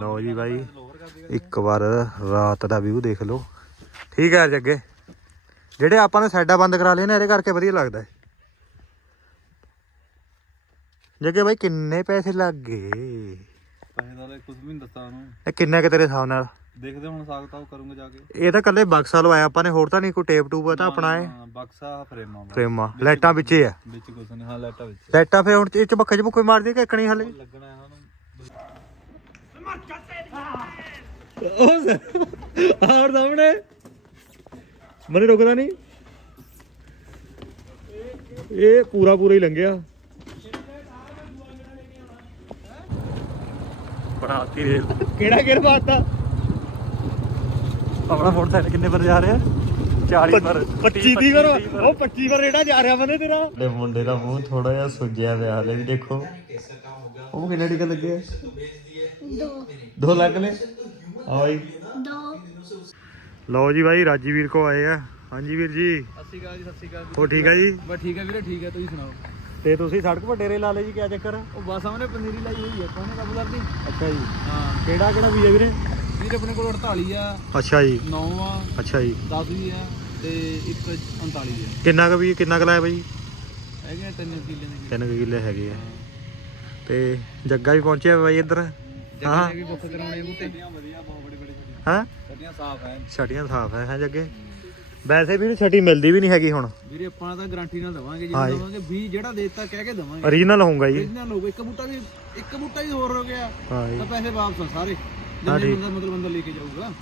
ਲਓ ਜੀ ਬਾਈ ਇੱਕ ਵਾਰ ਰਾਤ ਦਾ ਵਿਊ ਦੇਖ ਲਓ। ਠੀਕ ਹੈ ਜੱਗੇ ਜਿਹੜੇ ਆਪਾਂ ਨੇ ਸਾਈਡਾਂ ਬੰਦ ਕਰਾ ਲਏ ਨੇ ਇਹਦੇ ਕਰਕੇ ਵਧੀਆ ਲੱਗਦਾ ਹੈ। ਜੱਗੇ ਬਾਈ ਕਿੰਨੇ ਪੈਸੇ ਲੱਗ ਗਏ? ਪੈਸੇ ਦਾ ਕੁਝ ਵੀ ਨਹੀਂ ਦੱਸਦਾ ਉਹਨੂੰ। ਇਹ ਕਿੰਨਾ ਕਿ ਤੇਰੇ ਹਿਸਾਬ ਨਾਲ? ਦੇਖਦੇ ਹੁਣ ਸਾਗ ਤਾਂ ਉਹ ਕਰੂੰਗਾ ਜਾ ਕੇ। ਇਹ ਤਾਂ ਕੱਲੇ ਬਕਸਾ ਲਵਾਇਆ ਆਪਾਂ ਨੇ ਹੋਰ ਤਾਂ ਨਹੀਂ ਕੋਈ ਟੇਪ ਟੂਬ ਤਾਂ ਆਪਣਾ ਹਾਂ, ਬਕਸਾ ਫਰੇਮਾਂ। ਫਰੇਮਾਂ ਲਾਈਟਾਂ ਵਿੱਚ ਹੀ ਆ। ਵਿੱਚ ਕੁਝ ਨਹੀਂ ਹਾਂ ਲੈਟਾ ਵਿੱਚ ਲਾਈਟਾਂ ਫੇ ਹੁਣ ਇਹ ਚ ਬੱਕੇ ਚ ਬੁੱਕੇ ਮਾਰਦੀ ਕਿ ਇੱਕਣੀ ਹਲੇ? ਲੱਗਣਾ ਇਹਨਾਂ ਨੂੰ ਆਹ ਸਾਹਮਣੇ। ਮਨੇ ਰੁਕਦਾ ਨਹੀਂ। ਇਹ ਪੂਰਾ ਪੂਰਾ ਹੀ ਲੰਘਿਆ। ਬਣਾਤੀ ਰੇਲ। ਕਿਹੜਾ ਕਿਹੜਾ ਬਾਤਾ ਆਪਣਾ ਮੋਟਰਸਾਈਕਲ ਕਿੰਨੇ ਪਰ ਜਾ ਰਿਹਾ? 40 ਪਰ 25 ਦੀ ਪਰ ਉਹ 25 ਪਰ ਰੇੜਾ ਜਾ ਰਿਹਾ ਬੰਦੇ ਤੇਰਾ। ਤੇ ਮੁੰਡੇ ਦਾ ਮੂੰਹ ਥੋੜਾ ਜਿਹਾ ਸੁੱਜਿਆ ਪਿਆ ਹਲੇ ਵੀ ਦੇਖੋ। ਉਹ ਕਿੰਨੇ ਟਿਕਾ ਲੱਗੇ? ਦੋ। ਦੋ ਲੱਗ ਲੈ ਆ ਦੋ। ਲਓ ਜੀ ਬਾਈ ਰਾਜੀ ਵੀਰ ਕੋ ਆਏ ਆ। ਹਾਂਜੀ ਵੀਰ ਜੀ। ਸਤਿ ਸ਼੍ਰੀ ਅਕਾਲ ਜੀ ਸਤਿ ਸ਼੍ਰੀ ਅਕਾਲ ਹੋ ਠੀਕ ਆ ਜੀ? ਬਸ ਠੀਕ ਹੈ ਵੀਰੇ ਠੀਕ ਹੈ ਤੁਸੀਂ ਸੁਣਾਓ? ਤੇ ਤੁਸੀਂ ਸੜਕ ਪਰ ਡੇਰੇ ਲਾ ਲਏ ਜੀ ਕਿਆ ਚੱਕਰ? ਉਹ ਬਸ ਸਾਹਮਣੇ ਪਨੀਰੀ ਲਾਈ ਹੋਈ ਹੈ ਕੋਨੇ ਕਬੂਲਰ ਦੀ ਅੱਛਾ ਜੀ। ਹਾਂ। ਕਿਹੜਾ ਕਿਹੜਾ ਵੀ ਹੈ ਵੀਰੇ? ਵੀਰੇ ਆਪਣੇ ਕੋਲ 48 ਆ ਅੱਛਾ ਜੀ। 9 ਆ ਅੱਛਾ ਜੀ। 10 ਵੀ ਆ ਤੇ ਇੱਕ 39 ਆ। ਕਿੰਨਾ ਕੁ ਵੀ ਕਿੰਨਾ ਕੁ ਲਾਇਆ ਬਾਈ? ਹੈਗੇ ਆ ਤਿੰਨ ਕਿੱਲੇ ਨੇ। ਤਿੰਨ ਕੁ ਕਿੱਲੇ ਹੈਗੇ ਆ। ਤੇ ਜੱਗਾ ਵੀ ਪਹੁੰਚਿਆ ਬਾਈ ਇੱਧਰ। ਹਾਂ। ਜਗ੍ਹਾ ਵੀ ਬੁੱਕ ਕਰਾਉਣੇ ਬੂਟੇ। ਵਧੀਆ ਬਹੁਤ ਬੜੇ ਬੜੇ ਛੋਟੇ ਹਾਂ? ਛੋਟੀਆਂ ਸਾਫ਼ ਹੈ ਛਟੀਆਂ ਸਾਫ਼ ਹੈ ਹੈ ਜੱਗੇ। ਵੈਸੇ ਵੀ ਛਟੀ ਮਿਲਦੀ ਵੀ ਨਹੀਂ ਹੈਗੀ ਹੁਣ। ਵੀਰੇ ਆਪਾਂ ਤਾਂ ਗਾਰੰਟੀ ਨਾਲ ਦਵਾਂਗੇ ਜੇ ਹਾਂ ਜੀ। ਦਵਾਂਗੇ 20 ਜਿਹੜਾ ਦੇਤਾ ਕਹਿ ਕੇ ਦਵਾਂਗੇ। ਓਰੀਜਨਲ ਹੋਊਗਾ ਜੀ। ਇਹਨਾਂ ਲੋਕ ਇੱਕ ਬੂਟਾ ਵੀ ਇੱਕ ਬੂਟਾ ਵੀ ਹੋਰ ਹੋ ਗਿਆ। ਹਾਂ ਜੀ। ਤਾਂ ਪੈਸੇ ਵਾਪਸ ਆ ਸਾਰੇ। ਜਿੰਨੇ ਠੀਕ। ਬੰਦਾ ਮਤਲਬ ਬੰਦਾ ਲੈ ਕੇ ਜਾਊਗਾ।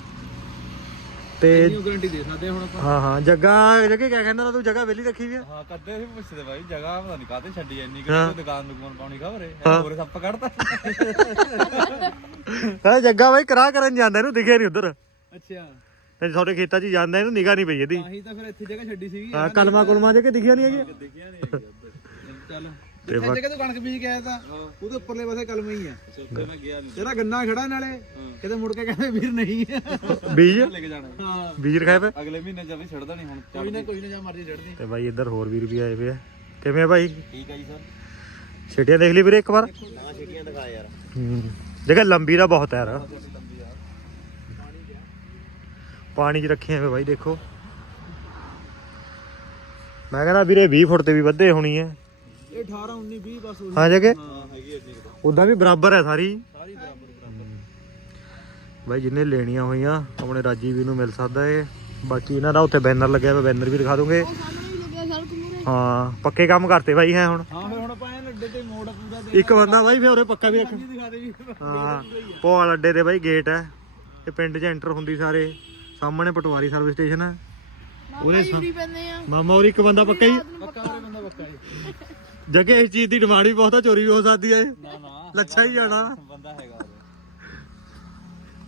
ਤੇ ਇਹਦੀ ਗਾਰੰਟੀ ਦੇ ਸਕਦੇ ਹਾਂ ਹੁਣ ਆਪਾਂ? ਹਾਂ ਹਾਂ ਜੱਗਾ ਜੱਗੇ ਕਿਆ ਕਹਿੰਦਾ ਤਾ? ਤੂੰ ਜਗ੍ਹਾ ਵਿਹਲੀ ਰੱਖੀ ਵੀ ਆ? ਹਾਂ ਕਦੇ ਵੀ ਪੁੱਛਦੇ ਬਾਈ ਜਗ੍ਹਾ ਪਤਾ ਨਹੀਂ ਕਾਹਤੇ ਛੱਡੀ ਇੰਨੀ ਹਾਂ। ਕਿ ਦੁਕਾਨ ਦੁਕਾਨ ਪਾਉਣੀ ਖਬਰੇ। ਹੋਰ ਸੱਪ ਕੱਢਤਾ। ਕਹਿੰਦਾ ਜੱਗਾ ਬਾਈ ਕਰਾ ਕਰਨ ਜਾਂਦਾ ਇਹਨੂੰ ਦਿਖਿਆ ਨਹੀਂ ਉਧਰ। ਅੱਛਾ। ਤੇ ਤੁਹਾਡੇ ਖੇਤਾਂ 'ਚ ਹੀ ਜਾਂਦਾ ਇਹਨੂੰ ਨਿਗਾਹ ਨਹੀਂ ਪਈ ਇਹਦੀ। ਤਾਂ ਹੀ ਤਾਂ ਫਿਰ ਇੱਥੇ ਜਗ੍ਹਾ ਛੱਡੀ ਸੀਗੀ ਹਾਂ ਕਲਮਾ ਕੁਲਮਾ ਜੇ ਕਿ ਦਿਖਿਆ ਨਹੀਂ ਹੈਗੀ ਦੇਖਿਆ ਨਹੀਂ ਚੱਲ। ਤੇ ਜਿੱਥੇ ਜਗ੍ਹਾ ਤੋਂ ਕਣਕ ਬੀਜ ਗਿਆ ਤਾਂ ਉਹਦੇ ਉੱਪਰਲੇ ਪਾਸੇ ਕਲਮ ਹੀ ਆ। ਉੱਤੇ ਮੈਂ ਗਿਆ ਨਹੀਂ। ਤੇਰਾ ਗੰਨਾ ਖੜਾ ਨਾਲੇ ਕਿਤੇ ਮੁੜ ਕੇ ਕਹਿੰਦੇ ਵੀਰ ਨਹੀਂ ਬੀਜ? ਲੈ ਕੇ ਜਾਣਾ। ਹਾਂ। ਬੀਜ ਰਖਾਏ ਪਏ ਅਗਲੇ ਮਹੀਨੇ ਚ ਵੀ ਛੱਡਦਾ ਨਹੀਂ ਹੁਣ ਕੋਈ ਨਾ ਕੋਈ ਨਾ ਜਾਂ ਮਰਜ਼ੀ ਛੱਡਦੀ ਤੇ ਬਾਈ ਇੱਧਰ ਹੋਰ ਵੀਰ ਵੀ ਆਏ ਪਏ ਆ। ਕਿਵੇਂ ਆ ਭਾਈ ਠੀਕ ਆ ਜੀ ਸਰ। ਛੇਟੀਆਂ ਦੇਖ ਲਈ ਵੀਰੇ ਇੱਕ ਵਾਰ। ਨਾ ਛੇਟੀਆਂ ਦਿਖਾ ਯਾਰ। ਹੂੰ। ਜਗ੍ਹਾ ਲੰਬੀ ਦਾ ਬਹੁਤ ਹੈ ਯਾਰ। ਪਾਣੀ 'ਚ ਰੱਖੇ ਆ ਬਾਈ ਦੇਖੋ। ਮੈਂ ਕਹਿੰਦਾ ਵੀਰੇ 20 ਫੁੱਟ ਤੇ ਵੀ ਵੱਧੇ ਹੋਣੀ ਹੈ ਇਹ 18 19 20 ਬਸ ਉਹੀ। ਹਾਂ ਜਗੇ? ਹਾਂ ਹੈਗੀ ਇੰਨੀ ਕੁ ਤਾਂ। ਉਦਾਂ ਵੀ ਬਰਾਬਰ ਹੈ ਸਾਰੀ? ਸਾਰੀ ਬਰਾਬਰ ਬਰਾਬਰ। ਬਾਈ ਜਿੰਨੇ ਲੈਣੀਆਂ ਹੋਈਆਂ ਆਪਣੇ ਰਾਜੀ ਵੀ ਨੂੰ ਮਿਲ ਸਕਦਾ ਏ। ਬਾਕੀ ਇਹਨਾਂ ਦਾ ਉੱਤੇ ਬੈਨਰ ਲੱਗਿਆ ਹੋਇਆ ਬੈਨਰ ਵੀ ਦਿਖਾ ਦੋਗੇ? ਉਹ ਸਾਹਮਣੇ ਹੀ ਲੱਗਿਆ ਸੜਕ ਮੂਰੇ ਹਾਂ ਪੱਕੇ ਕੰਮ ਕਰਤੇ ਬਾਈ ਹੈ ਹੁਣ? ਹਾਂ ਫਿਰ ਹੁਣ ਆਪਾਂ ਐਨ ਅੱਡੇ ਤੇ ਮੋੜ ਪੂਰਾ ਦੇ ਇੱਕ ਬੰਦਾ ਬਾਈ ਫੇ ਉਰੇ ਪੱਕਾ ਵੀ ਜੀ ਦਿਖਾ ਦੇ ਵੀ ਹਾਂ ਪੌਲ ਅੱਡੇ ਤੇ ਬਾਈ ਗੇਟ ਹੈ। ਇਹ ਪਿੰਡ 'ਚ ਐਂਟਰ ਹੁੰਦੀ ਸਾਰੇ। ਸਾਹਮਣੇ ਪਟਵਾਰੀ ਸਰਵਿਸ ਸਟੇਸ਼ਨ ਹੈ। ਮਾਮਾ ਯੂਰੀ ਪੈਂਦੇ ਆ। ਮਾਮਾ ਔਰ ਇੱਕ ਬੰਦਾ ਪੱਕਾ ਹੀ। ਪੱਕਾ ਵਾਲੇ ਬੰਦਾ ਪੱਕਾ ਹੈ। ਜਗੇ ਇਸ ਚੀਜ਼ ਦੀ ਡਿਮਾਂਡ ਵੀ ਬਹੁਤ ਆ ਚੋਰੀ ਵੀ ਹੋ ਸਕਦੀ ਹੈ ਨਾ ਨਾ ਲੱਛਾ ਹੀ ਜਾਣਾ। ਬੰਦਾ ਹੈਗਾ ਉਰੇ।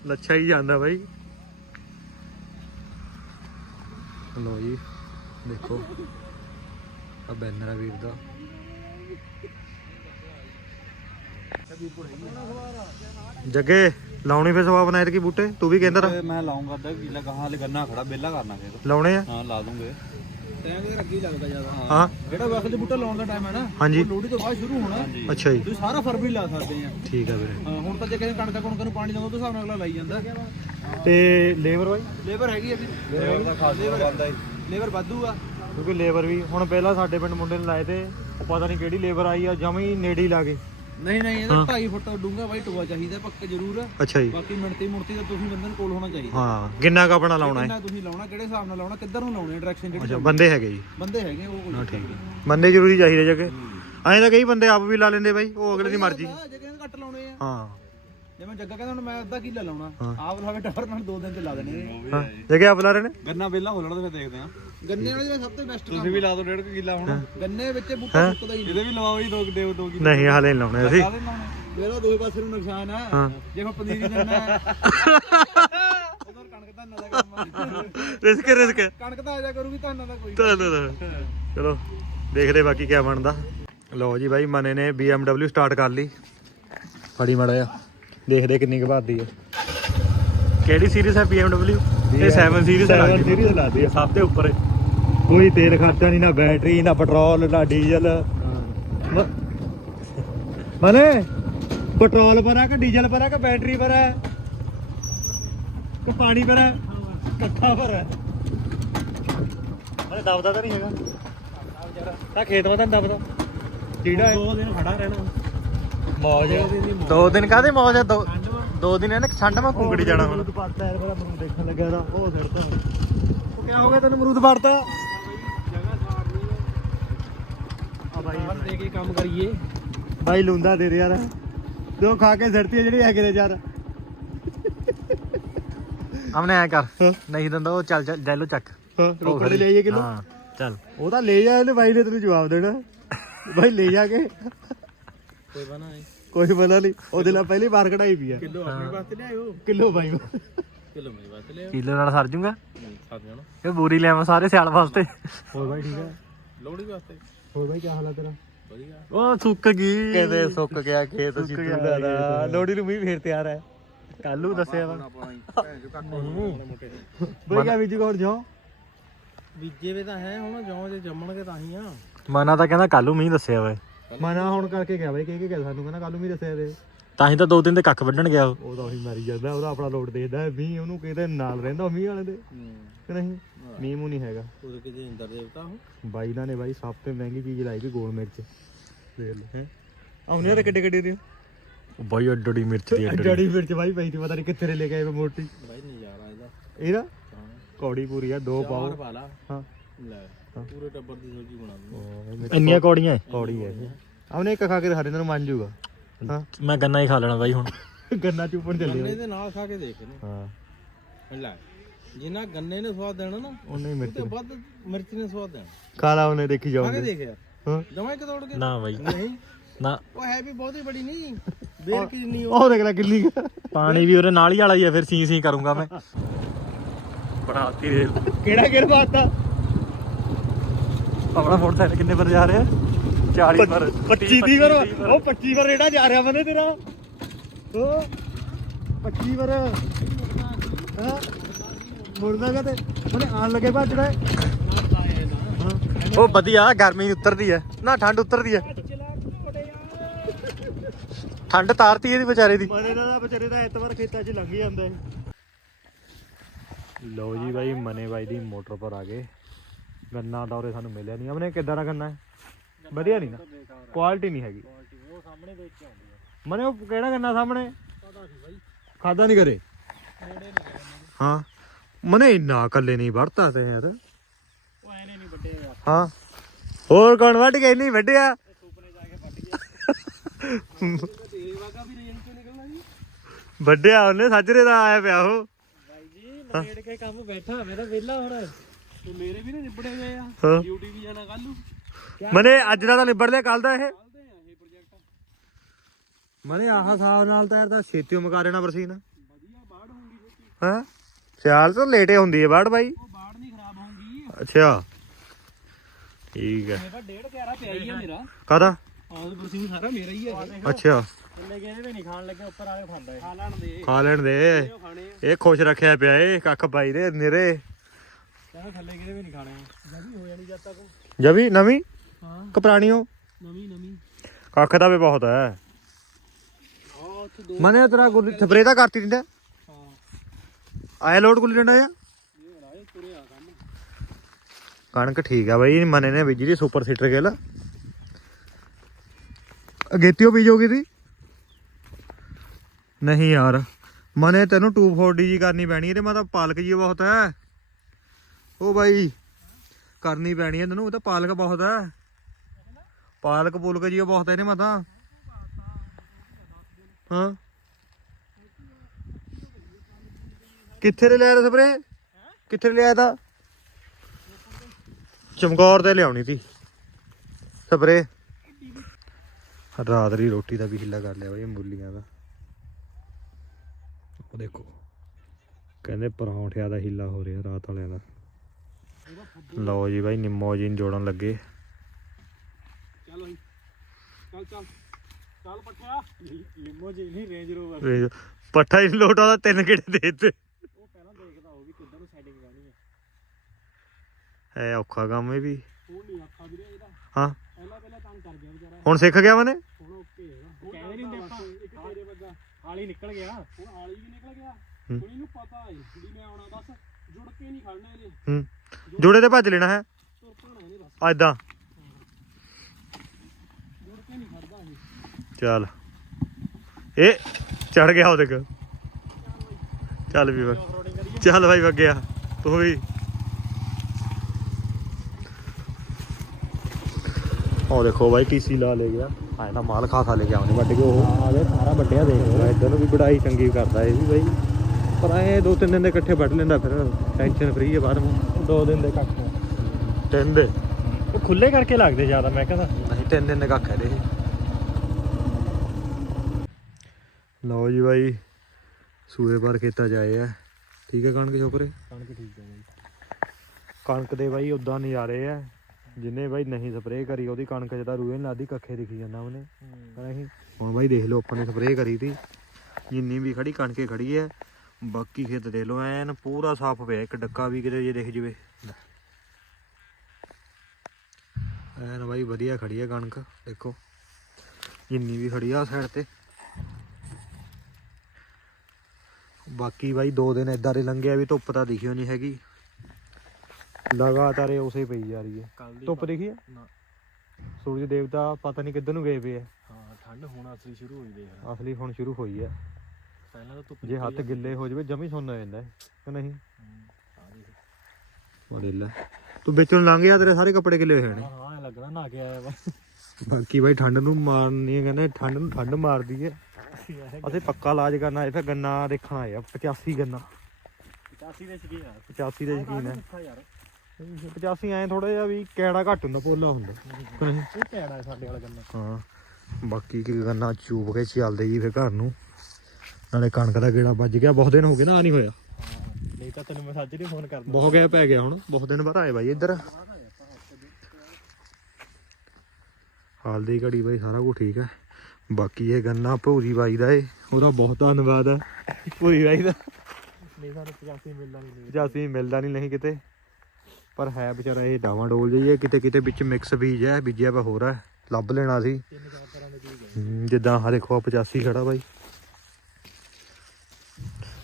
ਲੱਛਾ ਹੀ ਜਾਂਦਾ ਬਾਈ। ਲੋ ਜੀ ਦੇਖੋ। ਆ ਬੈਨਰ ਆ ਵੀਰ ਦਾ। ਜੱਗੇ ਲਾਉਣੀ ਫੇ ਸਵਾ ਬਣਾਇਰ ਕੀ ਬੂਟੇ? ਤੂੰ ਵੀ ਕਹਿੰਦਾ ਮੈਂ ਲਾਉਂਗਾ ਅੱਧਾ ਕਿਲਾ ਗਾਹਾਂ ਗੰਨਾ ਖੜਾ ਬੇਲਾ ਕਰਨਾ ਫਿਰ। ਲਾਉਣੇ ਆ? ਹਾਂ ਲਾ ਦੂੰਗੇ। ਟਾਈਮ ਤੇ ਅੱਗੇ ਲੱਗਦਾ ਜ਼ਿਆਦਾ। ਹਾਂ। ਜਿਹੜਾ ਵਕਤ ਬੂਟਾ ਲਾਉਣ ਦਾ ਟਾਈਮ ਹੈ ਨਾ ਹਾਂਜੀ। ਲੋਹੜੀ ਤੋਂ ਬਾਅਦ ਸ਼ੁਰੂ ਹੋਣਾ। ਅੱਛਾ ਜੀ। ਤੁਸੀਂ ਸਾਰਾ ਫਰਵਰੀ ਲਾ ਸਕਦੇ ਆ। ਠੀਕ ਆ ਵੀਰੇ। ਹਾਂ, ਹੁਣ ਤਾਂ ਜੇ ਕਿਸੇ ਕਣਕਾਂ ਕੁਣਕਾਂ ਨੂੰ ਪਾਣੀ ਲਾਉਂਦਾ ਉਹਦੇ ਹਿਸਾਬ ਨਾਲ ਅਗਲਾ ਲਾਈ ਜਾਂਦਾ। ਤੇ ਲੇਬਰ ਬਾਈ? ਲੇਬਰ ਹੈਗੀ ਆ ਵੀ ਲੇਬਰ ਦਾ ਖਾਸ ਬੰਦਾ ਹੀ। ਲੇਬਰ ਵਾਧੂ ਆ। ਕਿਉਂਕਿ ਲੇਬਰ ਵੀ ਹੁਣ ਪਹਿਲਾਂ ਸਾਡੇ ਪਿੰਡ ਮੁੰਡੇ ਨੇ ਲਾਏ ਤੇ ਉਹ ਪਤਾ ਨਹੀਂ ਕਿਹੜੀ ਲੇਬਰ ਆਈ ਆ ਜਮੀ ਨੇੜੇ ਲਾ ਕੇ ਨਹੀਂ ਨਹੀਂ ਇਹਦਾ 2.5 ਫੁੱਟ ਡੂੰਗਾ ਬਾਈ ਟੋਆ ਚਾਹੀਦਾ ਪੱਕਾ ਜ਼ਰੂਰ। ਅੱਛਾ ਜੀ। ਬਾਕੀ ਮਿਣਤੀ ਮੁੜਤੀ ਤਾਂ ਤੁਸੀਂ ਬੰਦੇ ਨੂੰ ਕੋਲ ਹੋਣਾ ਚਾਹੀਦਾ। ਹਾਂ ਕਿੰਨਾ ਕ ਆਪਣਾ ਲਾਉਣਾ ਹੈ? ਤੁਸੀਂ ਲਾਉਣਾ ਕਿਹੜੇ ਹਿਸਾਬ ਨਾਲ ਲਾਉਣਾ ਕਿੱਧਰ ਨੂੰ ਲਾਉਣੇ ਡਾਇਰੈਕਸ਼ਨ ਜਿਹੜੀ ਅੱਛਾ ਬੰਦੇ ਹੈਗੇ ਜੀ। ਬੰਦੇ ਹੈਗੇ ਉਹ ਕੋਈ ਠੀਕ। ਹੈ। ਬੰਦੇ ਜ਼ਰੂਰੀ ਚਾਹੀਦੇ ਜਗੇ ਐਂ ਤਾਂ ਕਈ ਬੰਦੇ ਆਪ ਵੀ ਲਾ ਲੈਂਦੇ ਬਾਈ ਉਹ ਅਗਲੇ ਦੀ ਮਰਜ਼ੀ। ਜੇ ਕਹਿੰਦੇ ਲਾਉਣੇ ਆ। ਹਾਂ। ਜਿਵੇਂ ਜੱਗਾ ਕਹਿੰਦਾ ਹੁਣ ਮੈਂ ਅੱਧਾ ਕਿੱਲਾ ਲਾਉਣਾ ਆਪ ਲਾਵੇ ਟਾਵਰ ਨਾਲ ਦੋ ਦਿਨ ਚ ਲਾ ਦੇਣੇ। ਹਾਂ। ਜਗੇ ਆਪ ਲਾ ਰਹੇ ਨੇ? ਗੰਨਾ ਵੇਲਾ ਹੋ ਲੈਣਾ ਤੇ ਫਿਰ ਦੇਖਦੇ ਆ ਗੰਨੇ ਵਾਲੇ ਸਭ ਤੋਂ ਬੈਸਟ ਤੁਸੀਂ ਵੀ ਲਾ ਦਿਓ ਡੇਢ ਕੁ ਕਿੱਲਾ ਹੁਣ। ਗੰਨੇ ਵਿੱਚ ਬੂਟਾ ਸੁੱਕਦਾ ਹੀ ਇਹਦੇ ਵੀ ਲਵਾਓ ਜੀ ਦੋ ਦੇ ਦੋ ਕਿੱਲੇ। ਨਹੀਂ ਹਾਲੇ ਨੀ ਲਾਉਣੇ ਅਸੀਂ। ਕਾਹਦੇ ਲਾਉਣੇ ਵੇਲਾ ਦੋਵੇਂ ਪਾਸੇ ਨੂੰ ਨੁਕਸਾਨ ਆ। ਹਾਂ। ਜੇ ਮੈਂ ਪਨੀਰੀ ਦਿੰਦਾ ਉਧਰ ਕਣਕ ਧਾਨਾਂ ਦਾ ਕੰਮ ਆ। Risk risk. ਕਣਕ ਤਾਂ ਆ ਜਾ ਕਰੂਗੀ ਧਾਨਾਂ ਦਾ ਕੋਈ ਚਲੋ ਦੇਖਦੇ ਬਾਕੀ ਕੀ ਬਣਦਾ। ਲਓ ਜੀ ਬਾਈ ਮਨੇ ਨੇ BMW ਸਟਾਰਟ ਕਰ ਲਈ। ਫੜੀ ਮੜਾ ਜਾ ਦੇਖਦੇ ਕਿੰਨੀ ਕੁ ਹੈ ਕਿਹੜੀ ਸੀਰੀਜ਼ ਹੈ BMW ਇਹ 7 ਸੀਰੀਜ਼ ਹੈ 7 ਸੀਰੀਜ਼ ਲਾਦੀ ਹੈ ਸਭ ਤੋਂ ਉੱਪਰ। ਕੋਈ ਤੇਲ ਖਰਚਾ ਨਹੀਂ ਨਾ ਬੈਟਰੀ ਨਾ ਪੈਟਰੋਲ ਨਾ ਡੀਜ਼ਲ ਮਨੇ ਪੈਟਰੋਲ ਪਰ ਆ ਕਿ ਡੀਜ਼ਲ ਪਰ ਆ ਕਿ ਬੈਟਰੀ ਪਰ ਹੈ? ਕਿ ਪਾਣੀ ਪਰ ਹੈ? ਇਕੱਠਾ ਪਰ ਹੈ। ਅਰੇ ਦਬਦਾ ਤਾਂ ਨਹੀਂ ਹੈਗਾ। ਤਾਂ ਖੇਤ ਮਾ ਤਾਂ ਦਬਦਾ। ਜਿਹੜਾ ਦੋ ਦਿਨ ਖੜਾ ਰਹਿਣਾ। ਮੌਜ ਦੋ ਦਿਨ ਕਾਹਦੇ ਮੌਜ ਹੈ ਦੋ ਦੋ ਦਿਨ ਇਹਨੇ ਮਾ ਕੁੰਗੜੀ ਜਾਣਾ ਹੁਣ। ਤੂੰ ਪੜਦਾ ਯਾਰ ਮੇਰਾ ਮਰੂਦ ਦੇਖਣ ਲੱਗਾ ਦਾ ਉਹ ਤੋਂ। ਉਹ ਕਿਆ ਹੋ ਗਿਆ ਤੈਨੂੰ ਮਰੂਦ ਸਾਰਨੀ ਆ ਬਾਈ ਹੈ ਦੇ ਕੇ ਕੰਮ ਕਰੀਏ? ਬਾਈ ਲੁੰਦਾ ਦੇ ਦੇ ਯਾਰ ਦੋ ਖਾ ਕੇ ਸਿਰਤੀ ਆ ਜਿਹੜੀ ਹੈਗੇ ਨੇ ਯਾਰ। ਹਮਨੇ ਐ ਕਰ। ਨਹੀਂ ਦਿੰਦਾ ਉਹ ਚੱਲ ਚੱਲ ਜੈਲੋ ਚੱਕ। ਰੋਕੜ ਦੇ ਲਈਏ ਕਿਲੋ। ਹਾਂ ਚੱਲ। ਉਹ ਤਾਂ ਲੈ ਜਾ ਇਹਨੇ ਬਾਈ ਨੇ ਤੈਨੂੰ ਜਵਾਬ ਦੇਣਾ। ਬਾਈ ਲੈ ਜਾ ਕੇ। ਕੋਈ ਬਣਾ ਨਹੀਂ। ਕੋਈ ਬਣਾ ਨਹੀਂ। ਉਹਦੇ ਨਾਲ ਪਹਿਲੀ ਵਾਰ ਕਢਾਈ ਪਈ ਆ। ਕਿਲੋ ਆਪਣੇ ਵਾਸਤੇ ਲਿਆਇਓ। ਕਿਲੋ ਬਾਈ ਕਿਲੋ ਮੇਰੇ ਵਾਸਤੇ ਲਿਆਇਓ। ਕਿਲੋ ਨਾਲ ਸਰ ਜੂਗਾ? ਸਾਥ ਜਾਣਾ ਇਹ ਬੂਰੀ ਲਿਆਵਾਂ ਸਾਰੇ ਸਿਆਲ ਵਾਸਤੇ। ਹੋਰ ਬਾਈ ਠੀਕ ਆ? ਲੋਹੜੀ ਵਾਸਤੇ। ਹੋਰ ਬਾਈ ਕੀ ਹਾਲ ਆ ਤੇਰਾ? ਵਧੀਆ। ਉਹ ਸੁੱਕ ਗਈ। ਕਹਿੰਦੇ ਸੁੱਕ ਗਿਆ ਖੇਤ ਸੀ ਲੋੜੀ ਨੂੰ ਮੀਂਹ ਫੇਰ ਤਿਆਰ ਹੈ ਕੱਲੂ ਦੱਸਿਆ ਵਾ। ਬਾਈ ਕਾ ਬੀਜੂ ਹੋਰ ਜਾਓ ਬੀਜੇ ਵੇ ਤਾਂ ਹੈ ਹੁਣ ਜੌਂ ਜੇ ਜੰਮਣਗੇ ਤਾਂ ਹੀ ਆ। ਮਨਾ ਤਾਂ ਕਹਿੰਦਾ ਕੱਲੂ ਮੀਂਹ ਦੱਸਿਆ ਵਾ। ਮਨਾ ਹੁਣ ਕਰਕੇ ਗਿਆ ਬਾਈ ਕਹਿ ਕੇ ਗਿਆ ਸਾਨੂੰ? ਕਹਿੰਦਾ ਕੱਲ ਨੂੰ ਵੀ ਦੱਸਿਆ ਤੇ। ਤਾਂ ਹੀ ਤਾਂ ਦੋ ਦਿਨ ਦੇ ਕੱਖ ਵੱਢਣ ਗਿਆ ਉਹ। ਉਹ ਤਾਂ ਉਹੀ ਮਰੀ ਜਾਂਦਾ ਉਹਦਾ ਆਪਣਾ ਲੋਡ ਦੇਖਦਾ ਮੀਂਹ ਉਹਨੂੰ ਕਿਤੇ ਨਾਲ ਰਹਿੰਦਾ ਉਹ ਮੀਂਹ ਵਾਲੇ ਦੇ। ਕਿ ਨਹੀਂ? ਮੀਂਹ ਮੂੰਹ ਨਹੀਂ ਹੈਗਾ। ਉਹਦੇ ਕਿਤੇ ਇੰਦਰ ਦੇਵਤਾ ਉਹ। ਬਾਈ ਇਹਨਾਂ ਨੇ ਬਾਈ ਸਭ ਤੋਂ ਮਹਿੰਗੀ ਚੀਜ਼ ਲਾਈ ਵੀ ਗੋਲ ਮਿਰਚ। ਦੇਖ ਲੈ। ਹੈ? ਆਉਨੇ ਤਾਂ ਕਿੱਡੇ ਕਿੱਡੇ ਦੇ ਉਹ ਬਾਈ ਅੱਡੜੀ ਮਿਰਚ ਦੀ ਅੱਡੜੀ। ਜੜੀ ਮਿਰਚ ਬਾਈ ਪਈ ਸੀ ਪਤਾ ਨਹੀਂ ਕਿੱਥੇ ਲੈ ਕੇ ਆਏ ਵੇ ਮੋਟੀ। ਬਾਈ ਨਜ਼ਾਰਾ ਇਹਦਾ। ਇਹਦਾ? ਕੌੜੀ ਪੂਰੀ ਆ ਦੋ ਪਾਓ। ਪਾ ਲਾ ਹਾਂ। ਲੈ। ਪੂਰੇ ਟੱਬਰ ਦੀ ਸਬਜ਼ੀ ਬਣਾ ਦੂੰ ਇੰਨੀਆਂ ਕੌੜੀਆਂ? ਕੌੜੀ ਹੈ ਆਉਨੇ ਇੱਕ ਖਾ ਕੇ ਹਰੇ ਨੂੰ ਮੰਨ ਜੂਗਾ। ਹਾਂ। ਮੈਂ ਗੰਨਾ ਹੀ ਖਾ ਲੈਣਾ ਬਾਈ ਹੁਣ। ਗੰਨਾ ਚੂਪਣ ਚੱਲੇ ਗੰਨੇ ਦੇ ਨਾਲ ਖਾ ਕੇ ਦੇਖ ਇਹਨੂੰ। ਹਾਂ। ਲੈ ਜਿੰਨਾ ਗੰਨੇ ਨੇ ਸਵਾਦ ਦੇਣਾ ਨਾ ਉਹਨੇ ਹੀ ਮਿਰਚ ਤੇ ਵੱਧ ਮਿਰਚ ਨੇ ਸਵਾਦ ਦੇਣਾ। ਖਾ ਲਾ ਉਹਨੇ ਦੇਖੀ ਖਾ ਕੇ ਜਾਓਗੇ ਦੇਖ ਯਾਰ। ਹਾਂ। ਜਮਾਂ ਕਿ ਤੋੜ ਕੇ? ਨਾ ਬਾਈ। ਨਹੀਂ। ਨਾ। ਉਹ ਹੈ ਵੀ ਬਹੁਤੀ ਬੜੀ ਨਹੀਂ। ਬੇਰ ਕੀ ਜਿੰਨੀ ਉਹ। ਉਹ ਦੇਖ ਲੈ ਕਿੱਲੀ ਕੁ। ਪਾਣੀ ਵੀ ਉਹਦੇ ਨਾਲ ਹੀ ਵਾਲਾ ਹੀ ਆ ਫਿਰ ਸੀ ਸੀ ਕਰੂੰਗਾ ਮੈਂ। ਬਣਾਤੀ ਰੇਲ। ਕਿਹੜਾ ਬਾਤਾ ਆਪਣਾ ਮੋਟਰਸਾਈਕਲ ਕਿੰਨੇ ਪਰ ਜਾ ਰਿਹਾ? 40 ਪਰ 25 ਦੀ ਪਰ ਉਹ 25 ਪਰ ਰੇੜਾ ਜਾ ਰਿਹਾ ਬੰਦੇ ਤੇਰਾ। ਉਹ 25 ਪਰ ਹਾਂ? ਮੁਰਦਾ ਕਾ ਤੇ। ਉਹਨੇ ਆਣ ਲੱਗੇ ਭੱਜਦਾ ਉਹ ਵਧੀਆ ਗਰਮੀ ਉਤਰਦੀ ਹੈ। ਨਾ ਠੰਡ ਉਤਰਦੀ ਹੈ। ਠੰਡ ਤਾਰਤੀ ਇਹਦੀ ਵਿਚਾਰੇ ਦੀ। ਮਨੇ ਦਾ ਵਿਚਾਰੇ ਦਾ ਐਤਵਾਰ ਖੇਤਾਂ 'ਚ ਲੰਘ ਜਾਂਦਾ ਹੈ ਲਓ ਜੀ ਬਾਈ ਮਨੇ ਬਾਈ ਦੀ ਮੋਟਰ ਪਰ ਆ ਗਏ। ਗੰਨਾ ਦੌਰੇ ਸਾਨੂੰ ਮਿਲਿਆ ਨਹੀਂ। ਆਪਣੇ ਕਿੱਦਾਂ ਦਾ ਗੰਨਾ ਹੈ? ਵਧੀਆ ਨਹੀਂ ਨਾ। ਕੁਆਲਿਟੀ ਨਹੀਂ ਹੈਗੀ। ਉਹ ਸਾਹਮਣੇ ਦੇਖ ਕੇ ਆਉਂਦੀ ਆ। ਮਨੇ ਉਹ ਕਿਹੜਾ ਗੰਨਾ ਸਾਹਮਣੇ? ਪਤਾ ਸੀ ਬਾਈ। ਖਾਦਾ ਨਹੀਂ ਕਰੇ ਹਾਂ। ਮਨੇ ਇੰਨਾ ਕੱਲੇ ਨਹੀਂ ਵੜਤਾ ਤੇ ਯਾਰ। ਉਹ ਐਨੇ ਨਹੀਂ ਵੱਡੇ ਯਾਰ ਹਾਂ। ਹੋਰ ਕੌਣ ਵੱਢ ਕੇ ਨਹੀਂ ਵੱਢਿਆ? ਸੁਪਨੇ ਜਾ ਕੇ ਵੱਟ ਗਿਆ। ਤੇਰੇ ਵਾਗਾ ਵੀ ਰੇਂਜ ਚੋਂ ਨਿਕਲਣਾ ਜੀ ਵੱਢਿਆ ਉਹਨੇ ਸਾਜਰੇ ਦਾ ਆਇਆ ਪਿਆ ਉਹ। ਬਾਈ ਜੀ ਨੇੜ ਕੇ ਕੰਮ ਬੈਠਾ ਮੇਰਾ ਵਿਹਲਾ ਹੁਣ। ਤੇ ਮੇਰੇ ਵੀ ਨਹੀਂ ਨਿਬੜੇ ਗਏ ਆ। ਹਾਂ। ਡਿਊਟੀ ਵੀ ਜਾਣਾ ਕੱਲ ਨੂੰ। ਮਨੇ ਅੱਜ ਦਾ ਤਾਂ ਨਿਬੜ ਲਿਆ ਕੱਲ ਦਾ ਇਹ। ਚੱਲਦੇ ਆ ਇਹ ਪ੍ਰੋਜੈਕਟ ਮਨੇ ਆਹ ਸਾਲ ਨਾਲ ਤਾਂ ਯਾਰ ਤਾਂ ਛੇਤੀ ਮੁਕਾ ਦੇਣਾ ਬਰਸੀਨ। ਵਧੀਆ ਬਾੜ ਹੋਊਗੀ ਛੇਤੀ। ਹਾਂ? ਸਿਆਲ ਤੋਂ ਲੇਟੇ ਹੁੰਦੀ ਹੈ ਬਾੜ ਬਾਈ। ਉਹ ਬਾੜ ਨਹੀਂ ਖਰਾਬ ਹੋਊਗੀ। ਅੱਛਾ। ਠੀਕ ਹੈ ਮੇਰਾ ਡੇਢ ਕਿਆਰਾ ਪਿਆ ਹੀ ਆ ਮੇਰਾ। ਕਾਦਾ ਆਹ ਬਰਸੀਨ ਸਾਰਾ ਮੇਰਾ ਹੀ ਹੈ ਅੱਛਾ। ਥੱਲੇ ਕਹਿੰਦੇ ਵੀ ਨਹੀਂ ਖਾਣ ਲੱਗੇ ਉੱਪਰ ਵਾਲੇ ਖਾਂਦਾ ਖਾ ਲੈਣ ਦੇ। ਖਾ ਲੈਣ ਦੇ। ਉਹ ਖਾਣੇ ਆ। ਇਹ ਖੁਸ਼ ਰੱਖਿਆ ਪਿਆ ਏ ਕੱਖ ਬਾਈ ਦੇ ਨਿਰੇ। ਕਹਿੰਦਾ ਥੱਲੇ ਕਿਹਦੇ ਵੀ ਨਹੀਂ ਖਾਣੇ। ਜਦੀ ਹੋ ਜਾਣੀ ਜਦ ਤੱਕ। ਜਵੀ ਨਵੀਂ? ਹਾਂ। ਕਿ ਪੁਰਾਣੀ ਹੋ? ਨਵੀਂ ਨਵੀਂ। ਕੱਖ ਦਾ ਵੀ ਬਹੁਤ ਹੈ। ਆ ਉੱਥੇ ਦੋ ਮਨੇ ਤੇਰਾ ਗੁੱਲੀ ਸਪਰੇ ਤਾਂ ਕਰਤੀ ਦਿੰਦਾ। ਹਾਂ। ਆਇਆ ਲੋਡ ਗੁੱਲੀ ਡੰਡਾ ਆ ਇਹ ਰਾਏ ਤੁਰਿਆ ਕੰਮ। ਕਣਕ ਠੀਕ ਆ ਬਾਈ ਮਨੇ ਨੇ ਬੀਜੀ ਦੀ ਸੁਪਰ ਸੀਟਰ ਗਿਲ। ਅਗੇਤੀਓ ਬੀਜੋਗੀ ਦੀ ਨਹੀਂ ਯਾਰ। ਮਨੇ ਤੈਨੂੰ 240 ਜੀ ਕਰਨੀ ਪੈਣੀ ਇਹਦੇ ਮਾ ਤਾਂ ਪਾਲਕ ਜੀ ਬਹੁਤ ਹੈ। ਉਹ ਬਾਈ, ਕਰਨੀ ਪੈਣੀ ਹੈ ਤੈਨੂੰ ਉਹ ਤਾਂ ਪਾਲਕ ਬਹੁਤ ਹੈ ਪਾਲਕ ਪੁਲਕ ਜੀ ਬਹੁਤ ਹੈ ਇਹਨੇ ਮਾ ਤਾਂ ਹਾਂ। ਕਿੱਥੇ ਦੇ ਲਿਆ ਸਪਰੇ ਕਿੱਥੇ ਲਿਆ ਤਾ? ਚਮਕੌਰ ਤੇ ਲਿਆਉਣੀ ਸੀ। ਸਪਰੇ ਰਾਤ ਦੀ ਰੋਟੀ ਦਾ ਵੀ ਹਿੱਲਾ ਕਰ ਲਿਆ ਬਈ, ਮੂਲੀਆਂ ਦਾ। ਉਹ ਦੇਖੋ, ਕਹਿੰਦੇ ਪਰੌਂਠਿਆਂ ਦਾ ਹਿੱਲਾ ਹੋ ਰਿਹਾ ਰਾਤ ਵਾਲਿਆਂ ਦਾ। ਲਓ ਜੀ ਬਾਈ ਨਿੰਮੋ ਜੀ ਨੂੰ ਜੋੜਨ ਲੱਗੇ। ਚੱਲ ਬਈ। ਚੱਲ ਚੱਲ। ਚੱਲ ਪੱਠਿਆ। ਲਿਮੋ ਜੀ ਨਹੀਂ ਰੇਂਜ ਰੋਵਰ ਪੱਠਾ ਹੀ ਲੋਟਾ ਦਾ ਤਿੰਨ ਕਿਹੜੇ ਦੇ ਦਿੱਤੇ। ਉਹ ਪਹਿਲਾਂ ਦੇਖਦਾ ਉਹ ਵੀ ਕਿੱਦਾਂ ਨੂੰ ਸੈਟਿੰਗ ਕਰਨੀ ਹੈ ਐ ਔਖਾ ਕੰਮ ਇਹ ਵੀ। ਉਹ ਨਹੀਂ ਆਖਾ ਵੀਰੇ ਇਹਦਾ। ਹਾਂ। ਪਹਿਲਾਂ ਪਹਿਲਾਂ ਕੰਮ ਕਰ ਗਿਆ ਵਿਚਾਰਾ। ਹੁਣ ਸਿੱਖ ਗਿਆ ਮਨੇ ਹੁਣ ਓਕੇ ਹੈਗਾ ਕਹਿੰਦੇ ਨਹੀਂ ਹੁੰਦੇ ਆਪਾਂ ਇੱਕ ਤੇਰੇ ਹਾਲੀ ਨਿਕਲ ਗਿਆ। ਹੁਣ ਆਲੀ ਵੀ ਨਿਕਲ ਗਿਆ। ਹੂੰ। ਹੁਣ ਇਹਨੂੰ ਪਤਾ ਹੈ ਵੀ ਮੈਂ ਆਉਣਾ ਬਸ ਜੁੜ ਕੇ ਨਹੀਂ ਖੜਨਾ ਇਹਨੇ ਹੂੰ। ਜੋੜੇ ਤੇ ਭੱਜ ਲੈਣਾ ਹੈ। ਇਹ ਚੱਲ। ਇਹ ਚੜ ਗਿਆ ਉਹਦੇ ਕੋ ਚੱਲ ਵੀ ਫਿਰ ਚੱਲ ਭਾਈ ਵਗਿਆ ਤੂੰ ਵੀ। ਉਹ ਦੇਖੋ ਭਾਈ ਟੀਸੀ ਲਾ ਲੈ ਗਿਆ। ਆਏ ਤਾਂ ਮਾਲ ਖਾ ਖਾ ਲੈ ਗਿਆ ਉਹਨੇ ਵੱਢ ਕੇ ਉਹ। ਆ ਦੇ ਸਾਰਾ ਵੱਡਿਆ ਦੇਖ ਇਧਰ ਨੂੰ ਵੀ ਬੜਾਈ ਚੰਗੀ ਕਰਦਾ ਇਹ ਵੀ ਬਾਈ। ਪਰ ਐ ਦੋ ਤਿੰਨ ਦਿਨ ਦੇ ਇਕੱਠੇ ਵੱਢ ਲੈਂਦਾ ਫਿਰ। ਟੈਨਸ਼ਨ ਫਰੀ ਹੈ ਬਾਅਦ ਨੂੰ। ਦੋ ਦਿਨ ਦੇ ਕੱਖ ਤਿੰਨ ਦੇ? ਉਹ ਖੁੱਲੇ ਕਰਕੇ ਲੱਗਦੇ ਜ਼ਿਆਦਾ ਮੈਂ ਕਹਿੰਦਾ ਨਹੀਂ ਤਿੰਨ ਦਿਨ ਦੇ ਕੱਖ ਹੈ ਇਹ ਲਓ ਜੀ ਬਾਈ ਸੂਏ ਪਰ ਖੇਤਾ ਜਾਏ ਆ। ਠੀਕ ਹੈ ਕਣਕ ਛੋਕਰੇ? ਕਣਕ ਠੀਕ ਹੈ ਬਾਈ। ਕਣਕ ਦੇ ਬਾਈ ਉਦਾਂ ਨਜ਼ਾਰੇ ਆ ਜਿੰਨੇ ਬਾਈ ਨਹੀਂ ਸਪਰੇਅ ਕਰੀ ਉਹਦੀ ਕਣਕ ਜਿਹਦਾ ਰੂਏ ਨੀ ਲੱਗਦੀ ਕੱਖੇ ਦਿਖੀ ਜਾਂਦਾ ਉਹਨੇ। ਨਹੀਂ ਹੁਣ ਬਾਈ ਦੇਖ ਲਓ ਆਪਾਂ ਨੇ ਸਪਰੇਅ ਕਰੀ ਤੀ। ਜਿੰਨੀ ਵੀ ਖੜੀ ਕਣਕੇ ਖੜੀ ਐ ਬਾਕੀ ਖੇਤ ਦੇਖ ਲਓ ਐਨ ਪੂਰਾ ਸਾਫ਼ ਪਿਆ ਇੱਕ ਡੱਕਾ ਵੀ ਕਿਤੇ ਜੇ ਦਿਖ ਜਵੇ। ਐਨ ਬਾਈ ਵਧੀਆ ਖੜੀ ਐ ਕਣਕ ਦੇਖੋ। ਜਿੰਨੀ ਵੀ ਖੜੀ ਆ ਸਾਈਡ ਤੇ। ਬਾਕੀ ਬਾਈ ਦੋ ਦਿਨ ਏਦਾਂ ਦੇ ਲੰਘਿਆ ਵੀ ਧੁੱਪ ਤਾਂ ਦਿਖਿਓ ਨਹੀਂ ਹੈਗੀ। ਲਗਾਤਾਰ ਉਸੇ ਪਈ ਜਾ ਰਹੀ ਹੈ। ਦੀ ਧੁੱਪ ਦਿਖੀ ਹੈ? ਨਾ। ਸੂਰਜ ਦੇਵਤਾ ਪਤਾ ਨਹੀਂ ਕਿੱਧਰ ਨੂੰ ਗਏ ਪਏ ਆ। ਹਾਂ ਠੰਡ ਹੋਣਾ ਅਸਲੀ ਸ਼ੁਰੂ ਹੋਈ ਦੇਖ ਅਸਲੀ ਹੁਣ ਸ਼ੁਰੂ ਹੋਈ ਹੈ। ਪਹਿਲਾਂ ਤਾਂ ਧੁੱਪ ਜੇ ਹੱਥ ਗਿੱਲੇ ਹੋ ਜਵੇ ਜਮੀ ਸੁੰਨ ਹੋ ਜਾਂਦਾ ਹੈ ਕਿ ਨਹੀਂ? ਬੜੇ ਲੈ। ਤੂੰ ਵਿੱਚੋਂ ਲੰਘ ਗਿਆ ਤੇਰੇ ਸਾਰੇ ਕੱਪੜੇ ਗਿੱਲੇ ਹੋਏ ਨੇ ਹਾਂ ਲੱਗਣਾ ਨਹਾ ਕੇ ਆਇਆ ਵਾ। ਬਾਕੀ ਬਾਈ ਠੰਡ ਨੂੰ ਮਾਰਨੀ ਹੈ ਕਹਿੰਦੇ ਠੰਡ ਨੂੰ ਠੰਡ ਮਾਰਦੀ ਹੈ। ਅਸੀਂ ਪੱਕਾ ਇਲਾਜ ਕਰਨਾ ਆਏ ਫਿਰ ਗੰਨਾ ਦੇਖਣ ਆਏ ਆ 85 ਗੰਨਾ। 85 ਦੇ ਸ਼ਕੀਨ ਆ। 85 ਦੇ ਮਿੱਠਾ ਯਾਰ। 85 ਐ ਥੋੜਾ ਜਿਹਾ ਵੀ ਕੈੜਾ ਘੱਟ ਹੁੰਦਾ ਪੋਲਾ ਹੁੰਦਾ ਇਹ ਸਾਡੇ ਵਾਲਾ ਗੰਨਾ। ਹਾਂ ਬਾਕੀ ਕੀ ਗੰਨਾ ਚੂਪ ਕੇ ਚੱਲਦੇ ਜੀ ਫਿਰ ਘਰ ਨੂੰ। ਨਾਲੇ ਕਣਕ ਦਾ ਗੇੜਾ ਵੱਜ ਗਿਆ ਬਹੁਤ ਦਿਨ ਹੋ ਗਏ ਨਾ ਆ ਨਹੀਂ ਹੋਇਆ। ਨਹੀਂ ਤਾਂ ਤੈਨੂੰ ਮੈਂ ਸੱਜ ਨਹੀਂ ਫੋਨ ਕਰਦਾ। ਬਹੁਤ ਗਿਆ ਪੈ ਗਿਆ ਹੁਣ ਬਹੁਤ ਦਿਨ ਬਾਅਦ ਆਏ ਬਾਈ ਇੱਧਰ। ਹਾਲ ਦੀ ਘੜੀ ਬਾਈ ਸਾਰਾ ਕੁਝ ਠੀਕ ਹੈ। ਬਾਕੀ ਇਹ ਗੰਨਾ ਭੂਰੀ ਬਾਈ ਦਾ ਏ ਉਹਦਾ ਬਹੁਤ ਧੰਨਵਾਦ ਹੈ। ਭੂਰੀ ਬਾਈ ਦਾ। ਨਹੀਂ ਸਾਨੂੰ 85 ਮਿਲਦਾ ਨਹੀਂ। ਮਿਲਦਾ ਨਹੀਂ ਨਹੀਂ ਕਿਤੇ। ਪਰ ਹੈ ਵਿਚਾਰਾ ਇਹ ਡਾਵਾਂ ਡੋਲ ਜਾਈਏ ਕਿਤੇ ਕਿਤੇ ਵਿੱਚ ਮਿਕਸ ਬੀਜ ਹੈ ਬੀਜਿਆ ਵਾ ਹੋਰ ਹੈ ਲੱਭ ਲੈਣਾ ਸੀ। ਜਿੱਦਾਂ ਆ ਦੇਖੋ ਆਹ 85 ਖੜਾ ਬਾਈ।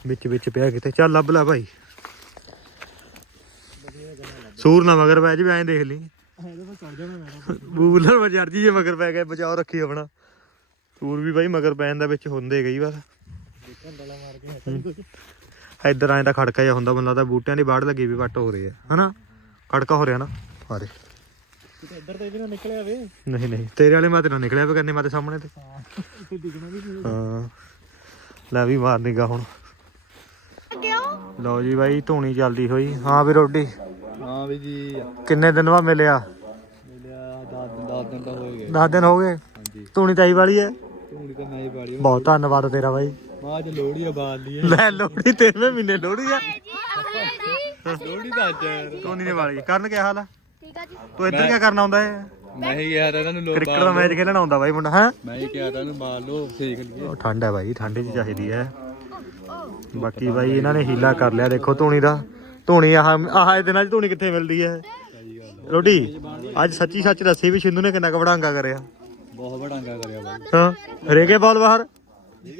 ਵਿੱਚ ਵਿੱਚ ਪਿਆ ਕਿਤੇ। ਚੱਲ ਲੱਭ ਲੈ ਭਾਈ। ਸੂਰ ਨਾ ਮਗਰ ਪੈ ਜਾਵੇ ਐਂ ਦੇਖ ਲਈ। ਤਾਂ ਬੂਲਰ ਵਜਰ ਜੀ ਜੇ ਮਗਰ ਪੈ ਗਏ ਬਚਾਓ ਰੱਖੀ ਆਪਣਾ। ਸੂਰ ਵੀ ਬਾਈ ਮਗਰ ਪੈਣ ਦਾ ਵਿੱਚ ਹੁੰਦੇ ਕਈ ਵਾਰ ਇੱਧਰ ਐਂ ਤਾਂ ਖੜਕਾ ਜਿਹਾ ਹੁੰਦਾ ਮੈਨੂੰ ਲੱਗਦਾ ਬੂਟਿਆਂ ਦੀ ਬਾੜ ਲੱਗੀ ਵੀ ਵੱਟ ਹੋ ਰਹੀ ਹੈ। ਹਨਾ? ਖੜਕਾ ਹੋ ਰਿਹਾ ਨਾ ਹਾਰੇ। ਕਿਤੇ ਇੱਧਰ ਤੇ ਵੀ ਨਾ ਨਿਕਲਿਆ ਵੇ ਨਹੀਂ ਨਹੀਂ। ਤੇਰੇ ਵਾਲੇ ਮਾਤੇ ਨਾ ਨਿਕਲਿਆ ਵੇ ਕਰਨੇ ਮਾਤੇ ਸਾਹਮਣੇ ਤੇ। ਹਾਂ। ਇੱਥੇ ਵੀ ਹਾਂ। ਲੈ ਵੀ ਮਾਰ ਨਿਗਾ ਹੁਣ। ਲਓ ਜੀ ਬਾਈ ਧੂਣੀ ਚੱਲਦੀ ਹੋਈ। ਹਾਂ ਵੀ ਰੋਡੀ। ਹਾਂ ਵੀ ਜੀ। ਕਿੰਨੇ ਦਿਨ ਬਾਅਦ ਮਿਲਿਆ? ਮਿਲਿਆ 10 10 ਦਿਨ ਤਾਂ ਹੋ ਗਏ। 10 ਦਿਨ ਹੋ ਗਏ? ਹਾਂਜੀ। ਧੂਣੀ ਤਾਈ ਵਾਲੀ ਹੈ? ਤਾਂ ਮੈਂ ਬਹੁਤ ਧੰਨਵਾਦ ਤੇਰਾ ਬਾਈ। ਬਾਅਦ ਚ ਲੋਹੜੀ ਆ ਬਾਲ ਲਈ ਲੈ ਲੋਹੜੀ ਤੇਰੇ ਮਹੀਨੇ ਲੋਹੜੀ ਆ। ਲੋਹੜੀ ਤਾਂ ਅੱਜ ਧੂਣੀ ਨੇ ਵਾਲੀ। ਕਰਨ ਕਿਆ ਹਾਲ ਆ? ਠੀਕ ਆ ਜੀ। ਤੂੰ ਇੱਧਰ ਕੀ ਕਰਨ ਆਉਂਦਾ ਹੈ? ਮੈਂ ਹੀ ਕਿਹਾ ਤਾਂ ਇਹਨਾਂ ਨੂੰ ਲੋਕ ਕ੍ਰਿਕਟ ਦਾ ਮੈਚ ਖੇਲਣ ਆਉਂਦਾ ਬਾਈ ਮੁੰਡਾ ਹੈ? ਮੈਂ ਹੀ ਕਿਹਾ ਤਾਂ ਇਹਨੂੰ ਮਾਰ ਲਓ ਸੇਖ ਲਈਏ। ਠੰਡ ਹੈ ਬਾਈ ਠੰਡ ਚ ਚਾਹੀਦੀ ਹੈ। ਬਾਕੀ ਬਾਈ ਇਹਨਾਂ ਨੇ ਹੀਲਾ ਕਰ ਲਿਆ ਦੇਖੋ ਧੂਣੀ ਦਾ। ਧੂਣੀ ਆਹ ਆਹ ਇਹਦੇ ਨਾਲ ਧੂਣੀ ਕਿੱਥੇ ਮਿਲਦੀ ਹੈ? ਰੋਡੀ ਅੱਜ ਸੱਚੀ ਸੱਚ ਦੱਸੀ ਵੀ ਸਿੰਧੂ ਨੇ ਕਿੰਨਾ ਕਵੜਾਂਗਾ ਕਰਿਆ। ਬਹੁਤ ਬੜਾਂਗਾ ਕਰਿਆ ਬਾਈ। ਹਾਂ ਰੇਗੇ ਬਾਲ ਬਾਹਰ?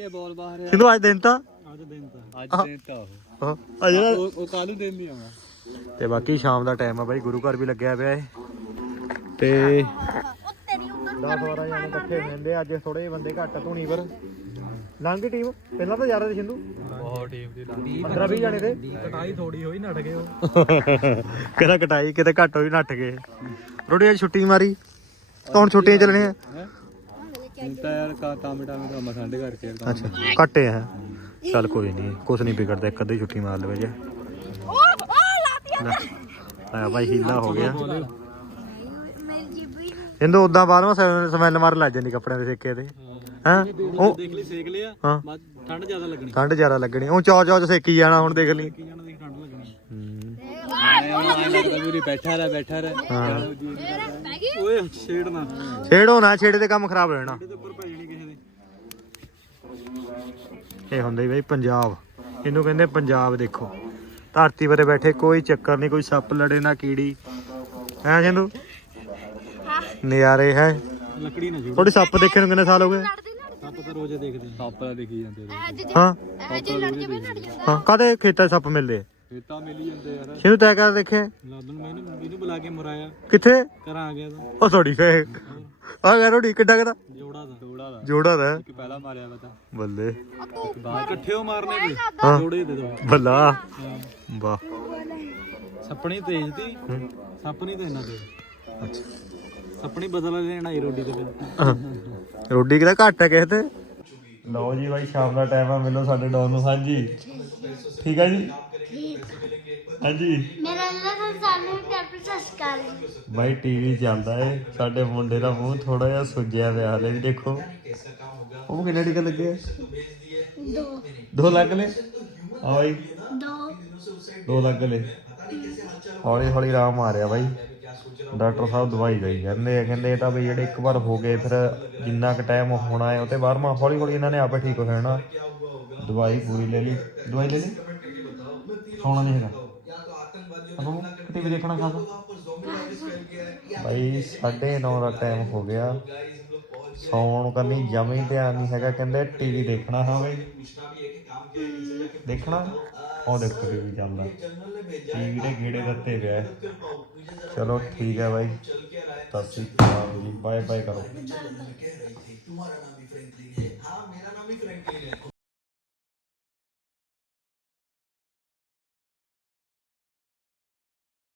ਹੈ ਬਾਲ ਬਾਹਰ ਸਿੰਧੂ ਅੱਜ ਦਿਨ ਤਾਂ? ਅੱਜ ਦਿਨ ਤਾਂ ਅੱਜ ਦਿਨ ਤਾਂ ਉਹ। ਹਾਂ ਅੱਜ ਨਾ- ਉਹ ਉਹ ਕੱਲ ਦਿਨ ਨਹੀਂ ਆਉਣਾ। ਤੇ ਬਾਕੀ ਸ਼ਾਮ ਦਾ ਟਾਈਮ ਆ ਬਾਈ ਗੁਰੂ ਘਰ ਵੀ ਲੱਗਿਆ ਪਿਆ ਏ ਤੇ 10 12 ਜਣੇ ਇਕੱਠੇ ਹੁੰਦੇ ਅੱਜ ਥੋੜੇ ਬੰਦੇ ਘੱਟ ਧੂਣੀ ਪਰ। ਲੰਘ ਟੀਮ ਪਹਿਲਾਂ ਤਾਂ ਜ਼ਿਆਦਾ ਸੀ ਸਿੰਧੂ। ਬਹੁਤ ਟੀਮ ਦੀ ਲੱਗੀ 15 20 ਜਣੇ ਤੇ। ਕਟਾਈ ਥੋੜੀ ਹੋਈ ਨੱਠ ਗਏ ਉਹ। ਕਿਹਦਾ ਕਟਾਈ ਕਿਤੇ ਘੱਟ ਹੋਈ ਨੱਠ ਗਏ। ਰੋੜੀ ਅੱਜ ਛੁੱਟੀ ਮਾਰੀ। ਤਾਂ ਹੁਣ ਛੁੱਟੀਆਂ ਚੱਲਣੀਆਂ। ਤਾਂ ਯਾਰ ਕਾ ਟਾਮੇ ਟਾਮੇ ਕੰਮ ਠੰਡ ਕਰਕੇ ਅੱਛਾ ਘੱਟੇ ਆ ਚੱਲ ਕੋਈ ਨਹੀਂ ਕੁਛ ਨਹੀਂ ਵਿਗੜਦਾ ਇੱਕ ਅੱਧੀ ਛੁੱਟੀ ਮਾਰ ਲਵੇ ਜੇ। ਆ ਭਾਈ ਹੀਲਾ ਹੋ ਗਿਆ। ਇਹਨੂੰ ਉਦਾਂ ਬਾਅਦ ਵਿੱਚ ਸਮੈਲ ਮਾਰ ਲੱਗ ਜਾਂਦੀ ਕੱਪੜਿਆਂ ਦੇ ਸੇਕੇ ਤੇ। ਹਾਂ? ਉਹ ਦੇਖ ਲਈ ਸੇਕ ਲਿਆ। ਹਾਂ। ਠੰਡ ਜ਼ਿਆਦਾ ਲੱਗਣੀ। ਠੰਡ ਜ਼ਿਆਦਾ ਲੱਗਣੀ। ਉਹ ਚੌ ਚੌ ਚ ਸੇਕੀ ਜਾਣਾ ਹੁਣ ਦੇਖ ਲਈ। ਕੀ ਜਾਣਾ ਦੇਖ ਠੰਡ ਲੱਗਣੀ। ਹੂੰ। ਆਏ ਹੁਣ ਆਏ ਲੱਗਦਾ ਵੀ ਉਰੇ ਬੈਠਾ ਰਹਿ ਬੈਠਾ ਰਹਿ। ਹਾਂ। ਪੈ ਗਈ ਓਏ ਛੇੜਨਾ। ਛੇੜੋ ਨਾ ਛੇੜੇ ਤੇ ਕੰਮ ਖਰਾਬ ਹੋ ਜਾਣਾ। ਇਹਦੇ ਉੱਪਰ ਪੈ ਜਾਣੀ ਕਿਸੇ ਦੇ। ਇਹ ਹੁੰਦਾ ਹੀ ਬਈ ਪੰਜਾਬ। ਇਹਨੂੰ ਕਹਿੰਦੇ ਪੰਜਾਬ ਦੇਖੋ। ਧਰਤੀ ਪਰੇ ਬੈਠੇ ਕੋਈ ਚੱਕਰ ਨਹੀਂ ਕੋਈ ਸੱਪ ਲੜੇ ਨਾ ਕੀੜੀ। ਹੈ ਜਿੰਦੂ ਨਜ਼ਾਰੇ ਹੈ। ਲੱਕੜੀ ਨਾ ਜੋੜ ਥੋੜੀ ਸੱਪ ਦੇਖੇ ਨੂੰ ਕਿੰਨੇ ਸਾਲ ਹੋ ਗਏ? ਸੱਪ ਤਾਂ ਰੋਜ਼ ਦੇਖਦੇ ਸੱਪ ਤਾਂ ਦੇਖੀ ਜਾਂਦੇ ਇਹ ਜੇ ਹਾਂ। ਇਹ ਜੇ ਲੜ ਜਾਵੇ ਲੜ ਜਾਂਦਾ। ਹਾਂ ਕਦੇ ਖੇਤਾਂ 'ਚ ਸੱਪ ਮਿਲਦੇ? ਇਹ ਤਾਂ ਮਿਲ ਜਾਂਦੇ ਯਾਰ। ਕਿਹਨੂੰ ਤੈਅ ਕਰ ਦੇਖੇ। ਲਾਦਨ ਮੈਨੂੰ ਇਹਨੂੰ ਬੁਲਾ ਕੇ ਮਰਾਇਆ। ਕਿੱਥੇ? ਘਰਾਂ ਆ ਗਿਆ ਤਾਂ। ਉਹ ਥੋੜੀ ਫੇ। ਆ ਗਿਆ ਰੋੜੀ ਕਿੱਡਾ ਕਦਾ ਜੋੜਾ ਦਾ। ਜੋੜਾ ਦਾ। ਜੋੜਾ ਦਾ। ਕਿ ਪਹਿਲਾਂ ਮਾਰਿਆ ਪਤਾ ਬੱਲੇ। ਬਾਹਰ। ਇਕੱਠੇ ਹੋ ਮਾਰਨੇ ਹਾਂ। ਜੋੜੇ ਦੇ ਦੋ। ਬੱਲਾ। ਵਾਹ। ਸੱਪਣੀ ਤੇਜ਼ ਤੀ। ਸੱਪ ਨਹੀਂ ਤੇ ਇਹਨਾਂ ਤੇ ਸੱਪਣੀ ਬਦਲ ਲੈਣਾ ਹੀ ਰੋਡੀ ਤੇ ਰੋਡੀ ਕਿਹਦਾ ਘੱਟ ਹੈ ਕਿਸੇ ਤੇ? ਲਓ ਜੀ ਬਾਈ ਸ਼ਾਮ ਦਾ ਟਾਈਮ ਆ ਮਿਲੋ ਸਾਡੇ ਡੌਨ ਨੂੰ। ਹਾਂਜੀ। ਠੀਕ ਹੈ ਜੀ? ਹਾਂਜੀ। ਮੇਰਾ ਨਾਮ ਸਾਨੂੰ ਕੈਪਟਨ ਸਸਕਾਲ ਬਾਈ ਟੀਵੀ ਚੱਲਦਾ ਏ। ਸਾਡੇ ਮੁੰਡੇ ਦਾ ਮੂੰਹ ਥੋੜਾ ਜਿਹਾ ਸੁੱਜਿਆ ਪਿਆ ਹਲੇ ਵੀ ਦੇਖੋ। ਉਹ ਕਿੰਨੇ ਟਿਕ ਲੱਗੇ? ਦੋ। ਦੋ ਲੱਗ ਲੈ ਆ ਬਾਈ। ਦੋ। ਦੋ ਲੱਗ ਲੈ ਹੌਲੀ ਹੌਲੀ ਆਰਾਮ ਆ ਰਿਹਾ ਬਾਈ। ਡਾਕਟਰ ਸਾਹਿਬ ਦਵਾਈ ਗਈ ਕਹਿੰਦੇ ਆ, ਕਹਿੰਦੇ ਇਹ ਤਾਂ ਵੀ ਜਿਹੜੇ ਇੱਕ ਵਾਰ ਹੋ ਗਏ, ਫਿਰ ਜਿੰਨਾ ਕੁ ਟਾਈਮ ਹੋਣਾ ਹੈ, ਉਹ ਤੇ ਬਾਅਦ ਹੌਲੀ ਹੌਲੀ ਇਹਨਾਂ ਨੇ ਆਪੇ ਠੀਕ ਹੋ ਜਾਣਾ। ਦਵਾਈ ਪੂਰੀ ਲੈ ਲਈ। ਦਵਾਈ ਲੈ ਲਈ? ਸੌਣਾ ਨਹੀਂ ਹੈਗਾ। ਅਬੂ, ਕਿਤੇ ਵੀ ਦੇਖਣਾ ਖਾਸਾ? ਭਾਈ 9:30 ਦਾ ਟਾਈਮ ਹੋ ਗਿਆ। ਸੌਣ ਕਰਨੀ ਜਮੇ ਧਿਆਨ ਨਹੀਂ ਹੈਗਾ, ਕਹਿੰਦੇ ਟੀਵੀ ਦੇਖਣਾ ਹਾਂ ਬਈ। ਦੇਖਣਾ? ਉਹ ਦੇਖੋ ਟੀਵੀ ਚੱਲਦਾ। ਟੀਵੀ ਦੇ ਗੇੜੇ ਦਿੱਤੇ ਪਿਆ। ਚਲੋ ਠੀਕ ਹੈ ਬਾਈ। ਸਤਿ ਸ਼੍ਰੀ ਅਕਾਲ ਜੀ। ਬਾਏ ਬਾਏ ਕਰੋ।